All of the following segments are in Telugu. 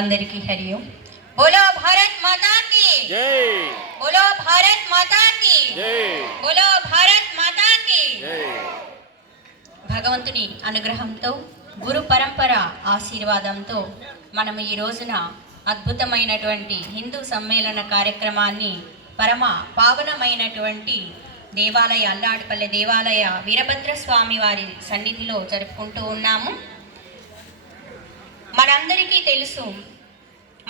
అందరికీ హరి ఓం. బోలో భారత్ మాతా కీ జై. బోలో భారత్ మాతా కీ జై. బోలో భారత్ మాతా కీ జై. భగవంతుని అనుగ్రహంతో గురు పరంపర ఆశీర్వాదంతో మనము ఈ రోజున అద్భుతమైనటువంటి హిందూ సమ్మేళన కార్యక్రమాన్ని పరమ పావనమైనటువంటి దేవాలయ అల్లాడిపల్లె దేవాలయ వీరభద్రస్వామి వారి సన్నిధిలో జరుపుకుంటూ ఉన్నాము. మనందరికీ తెలుసు,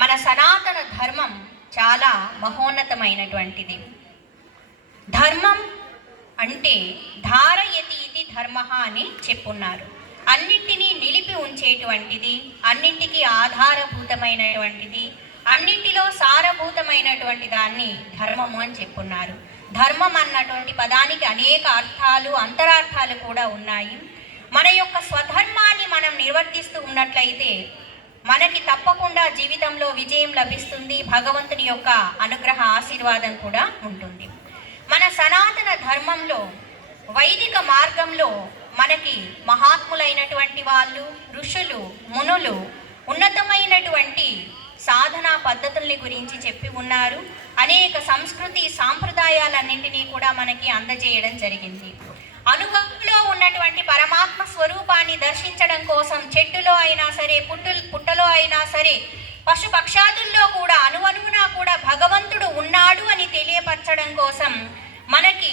మన సనాతన ధర్మం చాలా మహోన్నతమైనటువంటిది. ధర్మం అంటే ధారయతి ఇది ధర్మ అని చెప్పున్నారు. అన్నింటినీ నిలిపి ఉంచేటువంటిది, అన్నింటికీ ఆధారభూతమైనటువంటిది, అన్నింటిలో సారభూతమైనటువంటి దాన్ని ధర్మము అని చెప్పున్నారు. ధర్మం అన్నటువంటి పదానికి అనేక అర్థాలు, అంతరార్థాలు కూడా ఉన్నాయి. మన యొక్క స్వధర్మాన్ని మనం నిర్వర్తిస్తూ ఉన్నట్లయితే మనకి తప్పకుండా జీవితంలో విజయం లభిస్తుంది. భగవంతుని యొక్క అనుగ్రహ ఆశీర్వాదం కూడా ఉంటుంది. మన సనాతన ధర్మంలో వైదిక మార్గంలో మనకి మహాత్ములైనటువంటి వాళ్ళు, ఋషులు, మునులు ఉన్నతమైనటువంటి సాధనా పద్ధతుల్ని గురించి చెప్పి ఉన్నారు. అనేక సంస్కృతి సాంప్రదాయాలన్నింటినీ కూడా మనకి అందజేయడం జరిగింది. అనుభవంలో ఉన్నటువంటి పరమాత్మ స్వరూపాన్ని దర్శించడం కోసం చెట్టులో అయినా సరే, పుట్టలో అయినా సరే, పశు పక్షాదుల్లో కూడా అణువణువున కూడా భగవంతుడు ఉన్నాడు అని తెలియపరచడం కోసం మనకి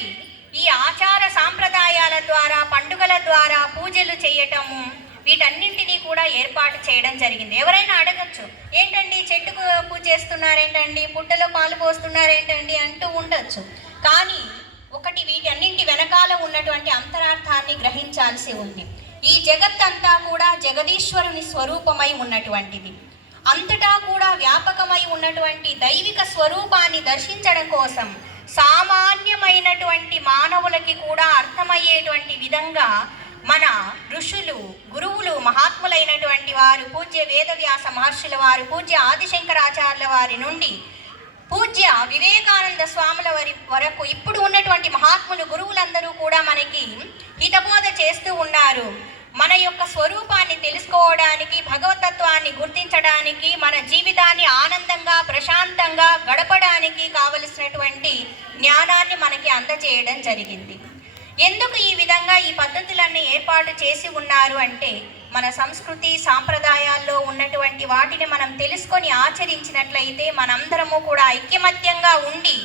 ఈ ఆచార సాంప్రదాయాల ద్వారా, పండుగల ద్వారా పూజలు చేయటము, వీటన్నింటినీ కూడా ఏర్పాటు చేయడం జరిగింది. ఎవరైనా అడగచ్చు, ఏంటండి చెట్టుకు పూజ చేస్తున్నారేంటండి, పుట్టలో పాలు పోస్తున్నారేంటండి అంటూ ఉండొచ్చు. కానీ ఒకటి, వీటన్నింటి వెనకాల ఉన్నటువంటి అంతరార్థాన్ని గ్రహించాల్సి ఉంది. ఈ జగత్తంతా కూడా జగదీశ్వరుని స్వరూపమై ఉన్నటువంటిది. అంతటా కూడా వ్యాపకమై ఉన్నటువంటి దైవిక స్వరూపాన్ని దర్శించడం కోసం సామాన్యమైనటువంటి మానవులకి కూడా అర్థమయ్యేటువంటి విధంగా మన ఋషులు, గురువులు, మహాత్ములైనటువంటి వారు, పూజ్య వేదవ్యాస మహర్షుల వారు, పూజ్య ఆదిశంకరాచార్యుల వారి నుండి పూజ్య వివేకానంద స్వాముల వరకు ఇప్పుడు ఉన్నటువంటి మహాత్ములు, గురువులందరూ కూడా మనకి హితబోధ చేస్తూ ఉన్నారు. మన యొక్క స్వరూపాన్ని తెలుసుకోవడానికి, భగవతత్వాన్ని గుర్తించడానికి, మన జీవితాన్ని ఆనందంగా ప్రశాంతంగా గడపడానికి కావలసినటువంటి జ్ఞానాన్ని మనకి అందజేయడం జరిగింది. ఎందుకు ఈ విధంగా ఈ పద్ధతులన్నీ ఏర్పాటు చేసి ఉన్నారు అంటే, మన సంస్కృతి సాంప్రదాయాల్లో ఉన్నటువంటి వాటిని మనం తెలుసుకొని ఆచరించినట్లయితే మనందరము కూడా ఐక్యమత్యంగా ఉండి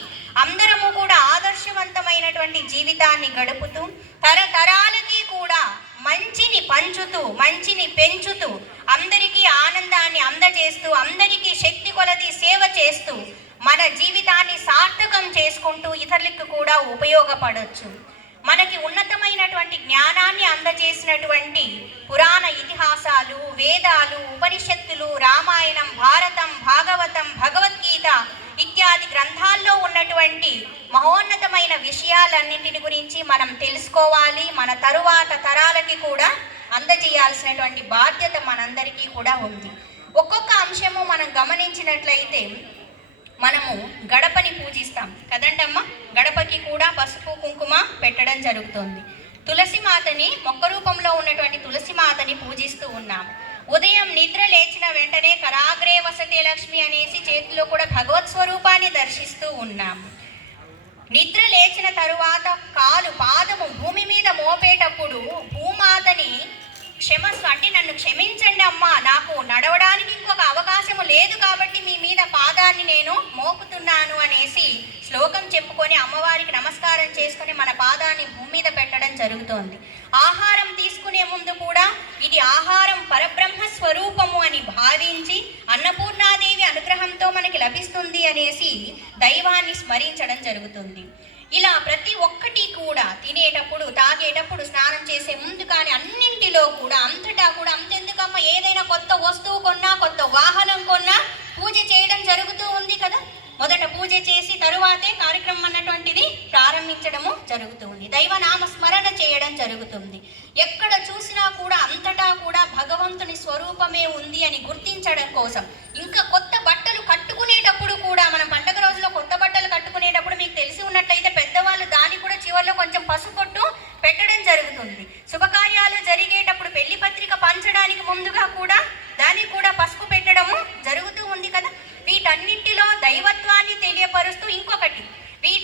అందరము కూడా ఆదర్శవంతమైనటువంటి జీవితాన్ని గడుపుతూ తరతరాలకి కూడా మంచిని పంచుతూ, మంచిని పెంచుతూ, అందరికీ ఆనందాన్ని అందజేస్తూ, అందరికీ శక్తి కొలది సేవ చేస్తూ మన జీవితాన్ని సార్థకం చేసుకుంటూ ఇతరులకు కూడా ఉపయోగపడవచ్చు. మనకి ఉన్నతమైనటువంటి జ్ఞానాన్ని అందజేసినటువంటి పురాణ ఇతిహాసాలు, వేదాలు, ఉపనిషత్తులు, రామాయణం, భారతం, భాగవతం, భగవద్గీత ఇత్యాది గ్రంథాల్లో ఉన్నటువంటి మహోన్నతమైన విషయాలన్నింటిని గురించి మనం తెలుసుకోవాలి. మన తరువాత తరాలకి కూడా అందజేయాల్సినటువంటి బాధ్యత మనందరికీ కూడా ఉంది. ఒక్కొక్క అంశము మనం గమనించినట్లయితే మనము గడపని పూజిస్తాం కదంటమ్మా. గడపకి కూడా పసుపు కుంకుమ పెట్టడం జరుగుతుంది. తులసి మాతని, మొక్క రూపంలో ఉన్నటువంటి తులసి మాతని పూజిస్తూ ఉన్నాము. ఉదయం నిద్ర లేచిన వెంటనే కరాగ్రే వసతే లక్ష్మి అనేసి చేతిలో కూడా భగవత్ స్వరూపాన్ని దర్శిస్తూ ఉన్నాము. నిద్ర లేచిన తరువాత పాదము భూమి మీద మోపేటప్పుడు భూమాతని క్షమస్సు అంటే నన్ను క్షమించండి అమ్మా, నాకు నడవడానికి ఇంకొక అవకాశము లేదు కాబట్టి మీ మీద పాదాన్ని నేను మోపుతున్నాను అనేసి శ్లోకం చెప్పుకొని అమ్మవారికి నమస్కారం చేసుకొని మన పాదాన్ని భూమి మీద పెట్టడం జరుగుతోంది. ఆహారం తీసుకునే ముందు కూడా ఇది ఆహారం పరబ్రహ్మ స్వరూపము అని భావించి అన్నపూర్ణాదేవి అనుగ్రహంతో మనకి లభిస్తుంది అనేసి దైవాన్ని స్మరించడం జరుగుతుంది. ఇలా ప్రతి ఒక్కటి కూడా తినేటప్పుడు, తాగేటప్పుడు, స్నానం చేసే ముందు కానీ అన్నింటిలో కూడా అంతటా కూడా అంతెందుకమ్మా, ఏదైనా కొత్త వస్తువు కొన్నా, కొత్త వాహనం కొన్నా పూజ చేయడం జరుగుతూ ఉంది కదా. మొదట పూజ చేసి తరువాతే కార్యక్రమం అన్నటువంటిది ప్రారంభించడము జరుగుతుంది. దైవనామ స్మరణ చేయడం జరుగుతుంది. ఎక్కడ చూసినా కూడా అంతటా కూడా భగవంతుని స్వరూపమే ఉంది అని గుర్తించడం కోసం. ఇంకా కొత్త బట్టలు కట్టుకునేటప్పుడు కూడా, మనం పండుగ రోజులో కొత్త బట్టలు కట్టుకునేటప్పుడు మీకు తెలిసి ఉన్నట్లయితే పెద్దవాళ్ళు దాన్ని కూడా చివరిలో కొంచెం పసుపు కొట్టు పెట్టడం జరుగుతుంది. శుభకార్యాలు జరిగేటప్పుడు పెళ్లి పత్రిక పంచడానికి ముందుగా కూడా దానికి కూడా పసుపు పెట్టడము జరుగుతుంది.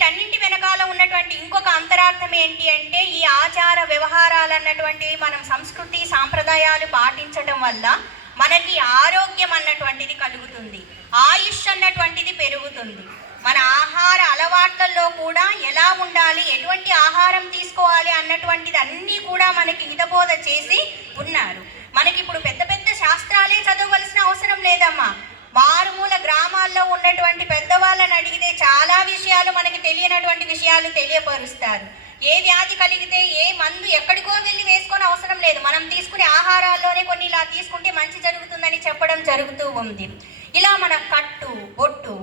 వీటన్నింటి వెనకాల ఉన్నటువంటి ఇంకొక అంతరార్థం ఏంటి అంటే, ఈ ఆచార వ్యవహారాలు అన్నటువంటివి మనం సంస్కృతి సాంప్రదాయాలు పాటించడం వల్ల మనకి ఆరోగ్యం అన్నటువంటిది కలుగుతుంది, ఆయుష్ అన్నటువంటిది పెరుగుతుంది. మన ఆహార అలవాట్లలో కూడా ఎలా ఉండాలి, ఎటువంటి ఆహారం తీసుకోవాలి అన్నటువంటిది అన్నీ కూడా మనకి హితబోధ చేసి ఉన్నారు. మనకి ఇప్పుడు పెద్ద పెద్ద శాస్త్రాలే చదవవలసిన అవసరం లేదమ్మా. మారుమూల గ్రామాల్లో ఉన్నటువంటి పెద్దవాళ్ళని అడిగితే చాలా విషయాలు మనకి తెలియనటువంటి విషయాలు తెలియపరుస్తారు. ఏ వ్యాధి కలిగితే ఏ మందు ఎక్కడికో వెళ్ళి వేసుకొని అవసరం లేదు, మనం తీసుకునే ఆహారాల్లోనే కొన్ని ఇలా తీసుకుంటే మంచి జరుగుతుందని చెప్పడం జరుగుతూ ఉంది. ఇలా మన కట్టు బొట్టు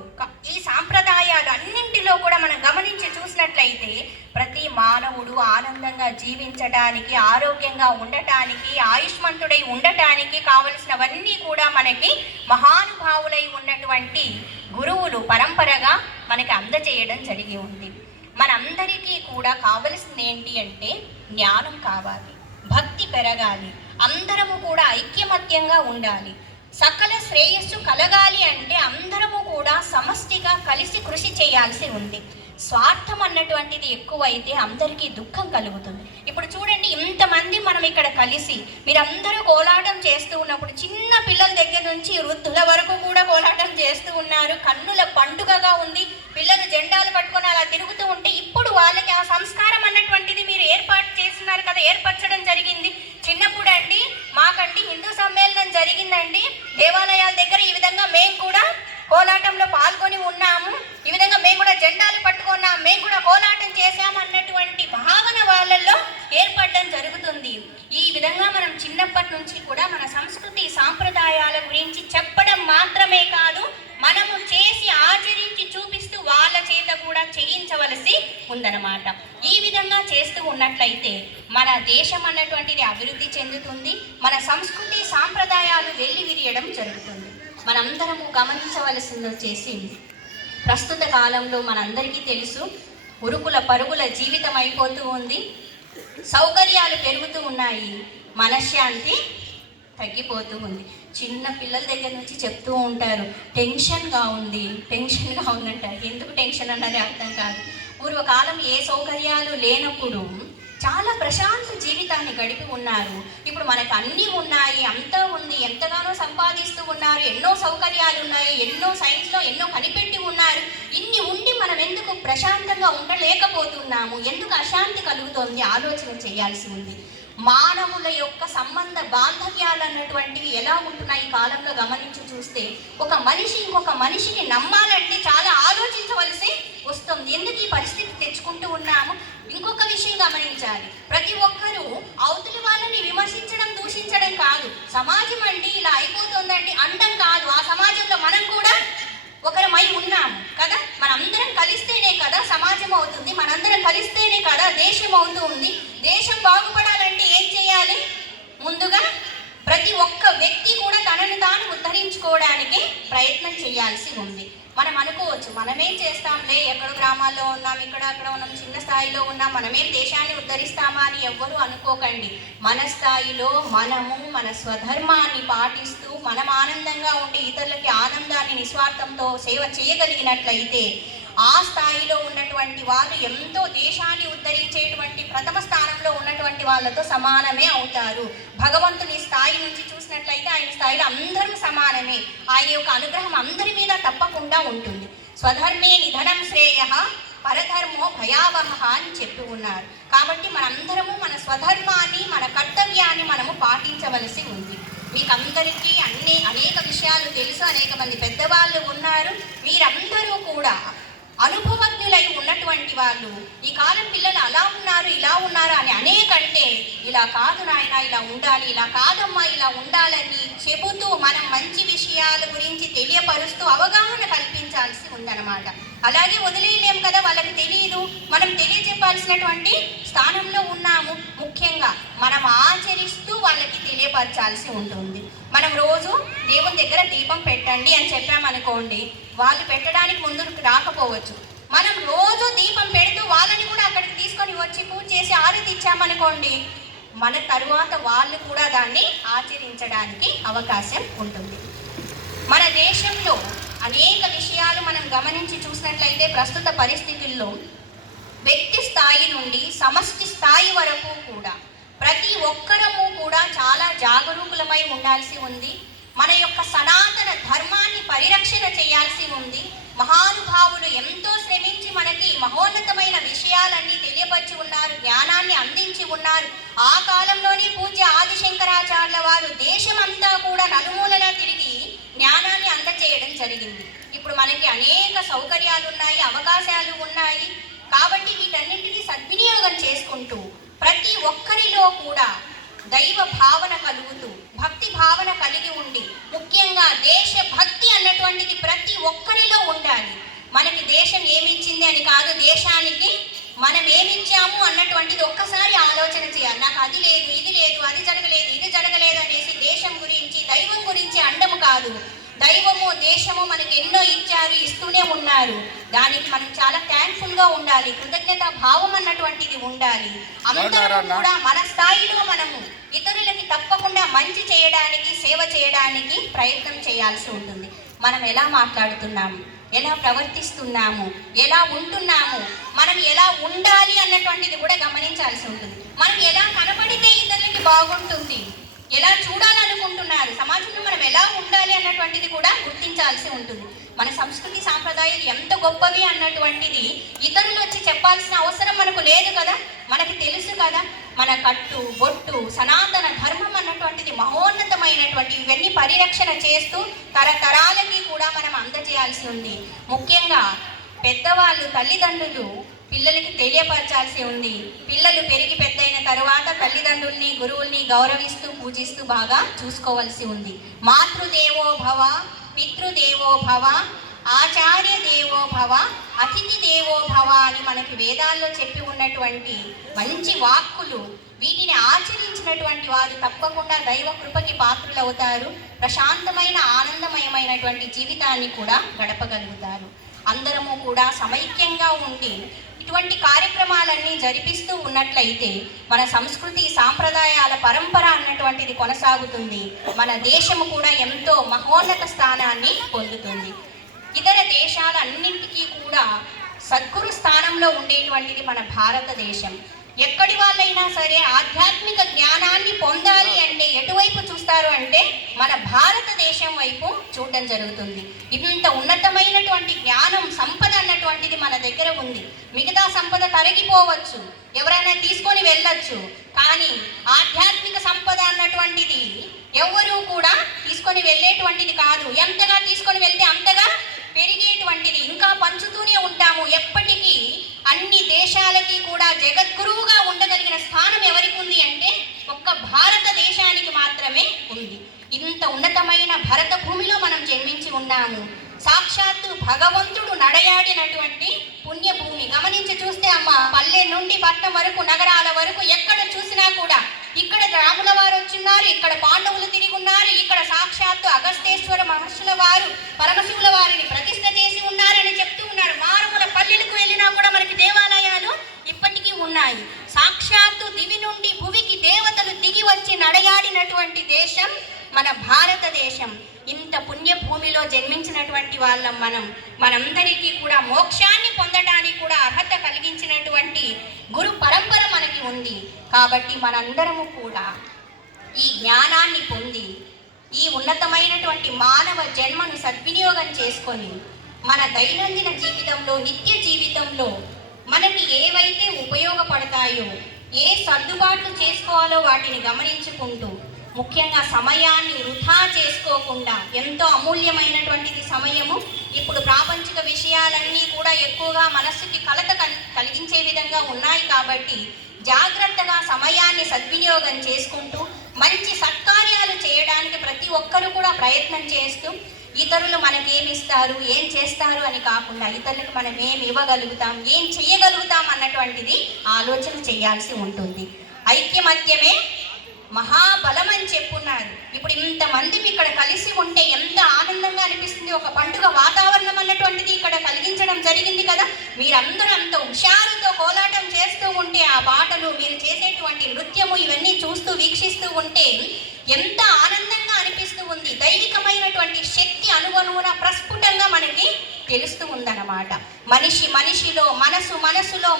ఈ సాంప్రదాయాలు అన్నింటిలో కూడా మనం గమనించి చూసినట్లయితే ప్రతి మానవుడు ఆనందంగా జీవించటానికి, ఆరోగ్యంగా ఉండటానికి, ఆయుష్మంతుడై ఉండటానికి కావలసినవన్నీ కూడా మనకి మహానుభావులై ఉన్నటువంటి గురువులు పరంపరగా మనకి అందజేయడం జరిగి ఉంది. మనందరికీ కూడా కావలసింది ఏంటి అంటే జ్ఞానం కావాలి, భక్తి పెరగాలి, అందరము కూడా ఐక్యమత్యంగా ఉండాలి. సకల శ్రేయస్సు కలగాలి అంటే అందరము కూడా సమష్టిగా కలిసి కృషి చేయాల్సి ఉంది. స్వార్థం అన్నటువంటిది ఎక్కువైతే అందరికీ దుఃఖం కలుగుతుంది. ఇప్పుడు చూడండి, ఇంతమంది మనం ఇక్కడ కలిసి మీరందరూ కోలాటం చేస్తూ ఉన్నప్పుడు చిన్న పిల్లల దగ్గర నుంచి వృద్ధుల వరకు కూడా కోలాటం చేస్తూ ఉన్నారు. కన్నుల పండుగగా ఉంది. పిల్లలు జెండాలు పట్టుకొని అలా తిరుగుతూ ఉంటే ఇప్పుడు వాళ్ళకి ఆ సంస్కారం అన్నటువంటిది మీరు ఏర్పాటు చేస్తున్నారు కదా, ఏర్పరచడం జరిగింది. చిన్నప్పుడు అండి మాకండి హిందూ సమ్మేళనం జరిగిందండి, దేవాలయాల దగ్గర ఈ విధంగా మేము కూడా కోలాటంలో పాల్గొని ఉన్నాము, ఈ విధంగా మేము కూడా జెండాలు పట్టుకున్నాం, మేము కూడా కోలాటం చేశాము అన్నటువంటి భావన వాళ్ళల్లో ఏర్పడడం జరుగుతుంది. ఈ విధంగా మనం చిన్నప్పటి నుంచి కూడా మన సంస్కృతి సాంప్రదాయాల గురించి చెప్పడం మాత్రమే కాదు, మనము చేసి ఆచరించి చూపిస్తూ వాళ్ళ చేత కూడా చేయించవలసి ఉందన్నమాట. ఈ విధంగా చేస్తూ ఉన్నట్లయితే మన దేశం అన్నటువంటిది అభివృద్ధి చెందుతుంది, మన సంస్కృతి సాంప్రదాయాలు వెళ్ళి విరియడం జరుగుతుంది. మనందరము గమనించవలసింది వచ్చేసి ప్రస్తుత కాలంలో మనందరికీ తెలుసు, ఉరుకుల పరుగుల జీవితం అయిపోతూ ఉంది, సౌకర్యాలు పెరుగుతూ ఉన్నాయి, మనశ్శాంతి తగ్గిపోతూ ఉంది. చిన్న పిల్లల దగ్గర నుంచి చెప్తూ ఉంటారు టెన్షన్గా ఉందంటారు. ఎందుకు టెన్షన్ అన్నది అర్థం కాదు. పూర్వకాలం ఏ సౌకర్యాలు లేనప్పుడు చాలా ప్రశాంత జీవితాన్ని గడిపి ఉన్నారు. ఇప్పుడు మనకు అన్నీ ఉన్నాయి, అంతా ఉంది, ఎంతగానో సంపాదిస్తూ ఉన్నారు, ఎన్నో సౌకర్యాలు ఉన్నాయి, ఎన్నో సైన్స్లో ఎన్నో కనిపెట్టి ఉన్నారు. ఇన్ని ఉండి మనం ఎందుకు ప్రశాంతంగా ఉండలేకపోతున్నాము, ఎందుకు అశాంతి కలుగుతోంది, ఆలోచన చేయాల్సి ఉంది. మానవుల యొక్క సంబంధ బాంధవ్యాలు అన్నటువంటివి ఎలా ఉంటున్నాయి ఈ కాలంలో గమనించి చూస్తే, ఒక మనిషి ఇంకొక మనిషిని నమ్మాలంటే చాలా ఆలోచించవలసి వస్తుంది. ఎందుకు ఈ పరిస్థితి తెచ్చుకుంటూ ఉన్నాము? ఇంకొక విషయం గమనించాలి, ప్రతి ఒక్కరూ అవతలి వాళ్ళని విమర్శించడం దూషించడం కాదు, సమాజం అంటే ఇలా అయిపోతుందండి అండం కాదు, ఆ సమాజంలో మనం కూడా ఒకరమై ఉన్నాము కదా, మనందరం కలిస్తేనే కదా సమాజం అవుతుంది, మనందరం కలిస్తేనే కదా దేశం అవుతుంది. దేశం బాగుపడాలంటే ఏం చేయాలి? ముందుగా ప్రతి ఒక్క వ్యక్తి కూడా తనను తాను ఉద్ధరించుకోవడానికి ప్రయత్నం చేయాల్సి ఉంది. మనం అనుకోవచ్చు మనమేం చేస్తాంలే, ఎక్కడ గ్రామాల్లో ఉన్నాం, ఇక్కడ అక్కడ ఉన్నాం, చిన్న స్థాయిలో ఉన్నాం, మనమేం దేశాన్ని ఉద్ధరిస్తామా అని ఎవ్వరూ అనుకోకండి. మన స్థాయిలో మనము మన స్వధర్మాన్ని పాటిస్తూ మనం ఆనందంగా ఉండి ఇతరులకి ఆనందాన్ని నిస్వార్థంతో సేవ చేయగలిగినట్లయితే ఆ స్థాయిలో ఉన్నటువంటి వాళ్ళు ఎంతో దేశాన్ని ఉద్ధరించేటువంటి ప్రథమ స్థానంలో ఉన్నటువంటి వాళ్ళతో సమానమే అవుతారు. భగవంతుని స్థాయి నుంచి చూసినట్లయితే ఆయన స్థాయిలో అందరూ సమానమే, ఆయన యొక్క అనుగ్రహం అందరి మీద తప్పకుండా ఉంటుంది. స్వధర్మే నిధనం శ్రేయః పరధర్మో భయావహ అని చెప్పి ఉన్నారు. కాబట్టి మనందరము మన స్వధర్మాన్ని మన కర్తవ్యాన్ని మనము పాటించవలసి ఉంది. మీకందరికీ అనేక విషయాలు తెలుసు, అనేక మంది పెద్దవాళ్ళు ఉన్నారు, మీరందరూ కూడా అనుభవజ్ఞులై ఉన్నటువంటి వాళ్ళు. ఈ కాలం పిల్లలు అలా ఉన్నారు ఇలా ఉన్నారు అని అనేకంటే ఇలా కాదు నాయన ఇలా ఉండాలి, ఇలా కాదమ్మా ఇలా ఉండాలని చెబుతూ మనం మంచి విషయాల గురించి తెలియపరుస్తూ అవగాహన కల్పించాల్సి ఉందన్నమాట. అలాగే వదిలేయలేం కదా, వాళ్ళకి తెలియదు, మనం తెలియజెప్పాల్సినటువంటి స్థానంలో ఉన్నాము. ముఖ్యంగా మనం ఆచరిస్తూ వాళ్ళకి తెలియపరచాల్సి ఉంటుంది. మనం రోజు దేవుని దగ్గర దీపం పెట్టండి అని చెప్పామనుకోండి, వాళ్ళు పెట్టడానికి ముందుకు రాకపోవచ్చు. మనం రోజు దీపం పెడుతూ వాళ్ళని కూడా అక్కడికి తీసుకొని వచ్చి పూజ చేసి ఆరతి ఇచ్చామనుకోండి, మన తరువాత వాళ్ళు కూడా దాన్ని ఆచరించడానికి అవకాశం ఉంటుంది. మన దేశంలో అనేక విషయాలు మనం గమనించి చూసినట్లయితే ప్రస్తుత పరిస్థితుల్లో వ్యక్తి స్థాయి నుండి సమష్టి స్థాయి వరకు కూడా ప్రతి ఒక్కరము కూడా చాలా జాగరూకులమై ఉండాల్సి ఉంది. మన యొక్క సనాతన ధర్మాన్ని పరిరక్షణ చేయాల్సి ఉంది. మహానుభావులు ఎంతో శ్రమించి మనకి మహోన్నతమైన విషయాలన్నీ తెలియపరిచి ఉన్నారు, జ్ఞానాన్ని అందించి ఉన్నారు. ఆ కాలంలోనే పూజ్య ఆదిశంకరాచార్యుల వారు దేశమంతా కూడా నలుమూలలా తిరిగి జ్ఞానాన్ని అందచేయడం జరిగింది. ఇప్పుడు మనకి అనేక సౌకర్యాలు ఉన్నాయి, అవకాశాలు ఉన్నాయి. కాబట్టి వీటన్నింటినీ సద్వినియోగం చేసుకుంటూ ప్రతి ఒక్కరిలో కూడా దైవ భావన కలుగుతూ భక్తి భావన కలిగి ఉండి, ముఖ్యంగా దేశభక్తి అన్నటువంటిది ప్రతి ఒక్కరిలో ఉండాలి. మనకి దేశం ఏమిచ్చింది అని కాదు, దేశానికి మనం ఏమిచ్చాము అన్నటువంటిది ఒక్కసారి ఆలోచన చేయాలి. నాకు అది లేదు, ఇది లేదు, అది జరగలేదు, ఇది జరగలేదు అనేసి దేశం గురించి దైవం గురించి అండము కాదు. దైవము దేశము మనకి ఎన్నో ఇచ్చారు, ఇస్తూనే ఉన్నారు. దానికి మనం చాలా థ్యాంక్ఫుల్గా ఉండాలి, కృతజ్ఞత భావం అన్నటువంటిది ఉండాలి. అందరూ కూడా మన స్థాయిలో మనము ఇతరులకి తప్పకుండా మంచి చేయడానికి, సేవ చేయడానికి ప్రయత్నం చేయాల్సి ఉంటుంది. మనం ఎలా మాట్లాడుతున్నాము, ఎలా ప్రవర్తిస్తున్నాము, ఎలా ఉంటున్నాము, మనం ఎలా ఉండాలి అన్నటువంటిది కూడా గమనించాల్సి ఉంటుంది. మనం ఎలా కనబడితే ఇతరులకి బాగుంటుంది, ఎలా చూడాలనుకుంటున్నారు, సమాజంలో మనం ఎలా ఉండాలి అన్నటువంటిది కూడా గుర్తించాల్సి ఉంటుంది. మన సంస్కృతి సాంప్రదాయాలు ఎంత గొప్పవి అన్నటువంటిది ఇతరులు వచ్చి చెప్పాల్సిన అవసరం మనకు లేదు కదా, మనకి తెలుసు కదా. మన కట్టు బొట్టు సనాతన ధర్మం అన్నటువంటిది మహోన్నతమైనటువంటి ఇవన్నీ పరిరక్షణ చేస్తూ తరతరాలకి కూడా మనం అందజేయాల్సి ఉంది. ముఖ్యంగా పెద్దవాళ్ళు, తల్లిదండ్రులు పిల్లలకి తెలియపరచాల్సి ఉంది. పిల్లలు పెరిగి పెద్దయిన తరువాత తల్లిదండ్రుల్ని, గురువుల్ని గౌరవిస్తూ పూజిస్తూ బాగా చూసుకోవాల్సి ఉంది. మాతృదేవో భవ, పితృదేవో భవ, ఆచార్య దేవో భవ, అతిథి దేవో భవ అని మనకి వేదాల్లో చెప్పి ఉన్నటువంటి మంచి వాక్కులు, వీటిని ఆచరించినటువంటి వారు తప్పకుండా దైవ కృపకి పాత్రులవుతారు. ప్రశాంతమైన ఆనందమయమైనటువంటి జీవితాన్ని కూడా గడపగలుగుతారు. అందరము కూడా సమైక్యంగా ఉండి ఇటువంటి కార్యక్రమాలన్నీ జరిపిస్తూ ఉన్నట్లయితే మన సంస్కృతి సాంప్రదాయాల పరంపర అన్నటువంటిది కొనసాగుతుంది. మన దేశము కూడా ఎంతో మహోన్నత స్థానాన్ని పొందుతుంది. ఇతర దేశాలన్నింటికీ కూడా సద్గురు స్థానంలో ఉండేటువంటిది మన భారతదేశం. ఎక్కడి వాళ్ళైనా సరే ఆధ్యాత్మిక జ్ఞానాన్ని పొందాలి అంటే ఎటువైపు చూస్తారు అంటే మన భారతదేశం వైపు చూడడం జరుగుతుంది. ఇంత ఉన్నతమైనటువంటి జ్ఞానం, సంపద అన్నటువంటిది మన దగ్గర ఉంది. మిగతా సంపద తరిగిపోవచ్చు, ఎవరైనా తీసుకొని వెళ్ళొచ్చు, కానీ ఆధ్యాత్మిక సంపద అన్నటువంటిది ఎవరూ కూడా తీసుకొని వెళ్ళేటువంటిది కాదు. ఎంతగా తీసుకొని వెళ్తే అంతగా పెరిగేటువంటిది. ఇంకా పంచుతూనే ఉంటాము. ఎప్పటికీ అన్ని దేశాలకి కూడా జగద్గురువుగా ఉండగలిగిన స్థానం ఎవరికి ఉంది అంటే ఒక్క భారతదేశానికి మాత్రమే ఉంది. ఇంత ఉన్నతమైన భరత భూమిలో మనం జన్మించి ఉన్నాము. సాక్షాత్తు భగవంతుడు నడయాడినటువంటి పుణ్యభూమి. గమనించి చూస్తే అమ్మ, పల్లె నుండి పట్టణం వరకు, నగరాల వరకు ఎక్కడ చూసినా కూడా ఇక్కడ రాముల వారు వచ్చున్నారు, ఇక్కడ పాండవులు తిరిగి ఉన్నారు, ఇక్కడ సాక్షాత్తు అగస్తేశ్వర మహర్షుల వారు పరమశివుల వారిని ప్రతిష్ఠ చేసి ఉన్నారని చెప్తూ ఉన్నారు. మారుమూల పల్లెలకు వెళ్ళినా కూడా మనకి దేవాలయాలు ఇప్పటికీ ఉన్నాయి. సాక్షాత్తు దివి నుండి భువికి దేవతలు దిగి వచ్చి నడయాడినటువంటి దేశం మన భారతదేశం. ఇంత పుణ్యభూమిలో జన్మించినటువంటి వాళ్ళం మనందరికీ కూడా మోక్షాన్ని పొందడానికి కూడా అర్హత కలిగించినటువంటి గురు పరంపర మనకి ఉంది. కాబట్టి మనందరము కూడా ఈ జ్ఞానాన్ని పొంది ఈ ఉన్నతమైనటువంటి మానవ జన్మను సద్వినియోగం చేసుకొని మన దైనందిన జీవితంలో, నిత్య జీవితంలో మనకి ఏవైతే ఉపయోగపడతాయో, ఏ సర్దుబాట్లు చేసుకోవాలో వాటిని గమనించుకుంటూ, ముఖ్యంగా సమయాన్ని వృధా చేసుకోకుండా, ఎంతో అమూల్యమైనటువంటిది సమయము. ఇప్పుడు ప్రాపంచిక విషయాలన్నీ కూడా ఎక్కువగా మనస్సుకి కలత కలిగించే విధంగా ఉన్నాయి. కాబట్టి జాగ్రత్తగా సమయాన్ని సద్వినియోగం చేసుకుంటూ మంచి సత్కార్యాలు చేయడానికి ప్రతి ఒక్కరూ కూడా ప్రయత్నం చేస్తూ, ఇతరులు మనకేమిస్తారు, ఏం చేస్తారు అని కాకుండా ఇతరులకు మనం ఏం ఇవ్వగలుగుతాం, ఏం చేయగలుగుతాం అన్నటువంటిది ఆలోచన చేయాల్సి ఉంటుంది. ఐక్యమత్యమే మహాబలం అని చెప్పున్నారు. ఇప్పుడు ఇంతమంది ఇక్కడ కలిసి ఉంటే ఎంత ఆనందంగా అనిపిస్తుంది. ఒక పండుగ వాతావరణం అన్నటువంటిది ఇక్కడ కలిగించడం జరిగింది కదా. మీరందరూ అంత హుషారుతో కోలాటం చేస్తూ ఉంటే, ఆ పాటలు, మీరు చేసేటువంటి నృత్యము ఇవన్నీ చూస్తూ వీక్షిస్తూ ఉంటే ఎంత ఆనందంగా అనిపిస్తుంది. అనిపిస్తూ ఉంది. దైవికమైనటువంటి శక్తి అనుగుణమున ప్రస్ఫుటంగా మనకి తెలుస్తూ ఉందన్నమాట. మనిషిలో, మనసులో,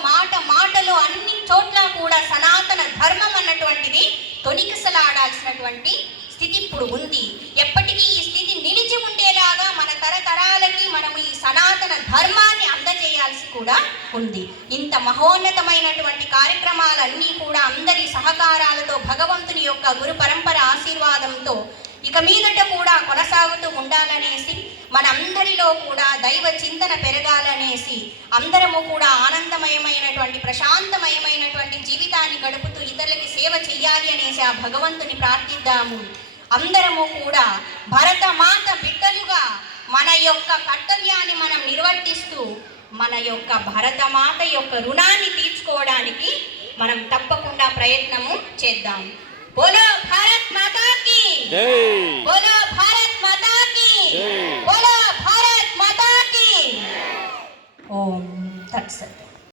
మాటలో అన్ని చోట్ల కూడా సనాతన ధర్మం అన్నటువంటిది తొణికిసలాడాల్సినటువంటి స్థితి ఇప్పుడు ఉంది. ఎప్పటికీ ఈ స్థితి నిలిచి ఉండేలాగా మన తరతరాలకి మనము ఈ సనాతన ధర్మాన్ని అందజేయాల్సి కూడా ఉంది. ఇంత మహోన్నతమైనటువంటి కార్యక్రమాలన్నీ కూడా అందరి సహకారాలతో, భగవంతుని యొక్క గురు పరంపర ఆశీర్వాదంతో ఇక మీదట కూడా కొనసాగుతూ ఉండాలనేసి, మనందరిలో కూడా దైవ చింతన పెరగాలనేసి, అందరము కూడా ఆనందమయమైనటువంటి ప్రశాంతమయమైనటువంటి జీవితాన్ని గడుపుతూ ఇతరులకి సేవ చెయ్యాలి అనేసి ఆ భగవంతుని ప్రార్థిద్దాము. అందరము కూడా భరతమాత బిడ్డలుగా మన యొక్క కర్తవ్యాన్ని మనం నిర్వర్తిస్తూ మన యొక్క భరతమాత యొక్క రుణాన్ని తీర్చుకోవడానికి మనం తప్పకుండా ప్రయత్నము చేద్దాం. బోలో భారత్ మాతాకి జై, బోలో భారత్ మాతాకి జై, బోలో భారత్ మాతాకి. ఓం తత్సత్.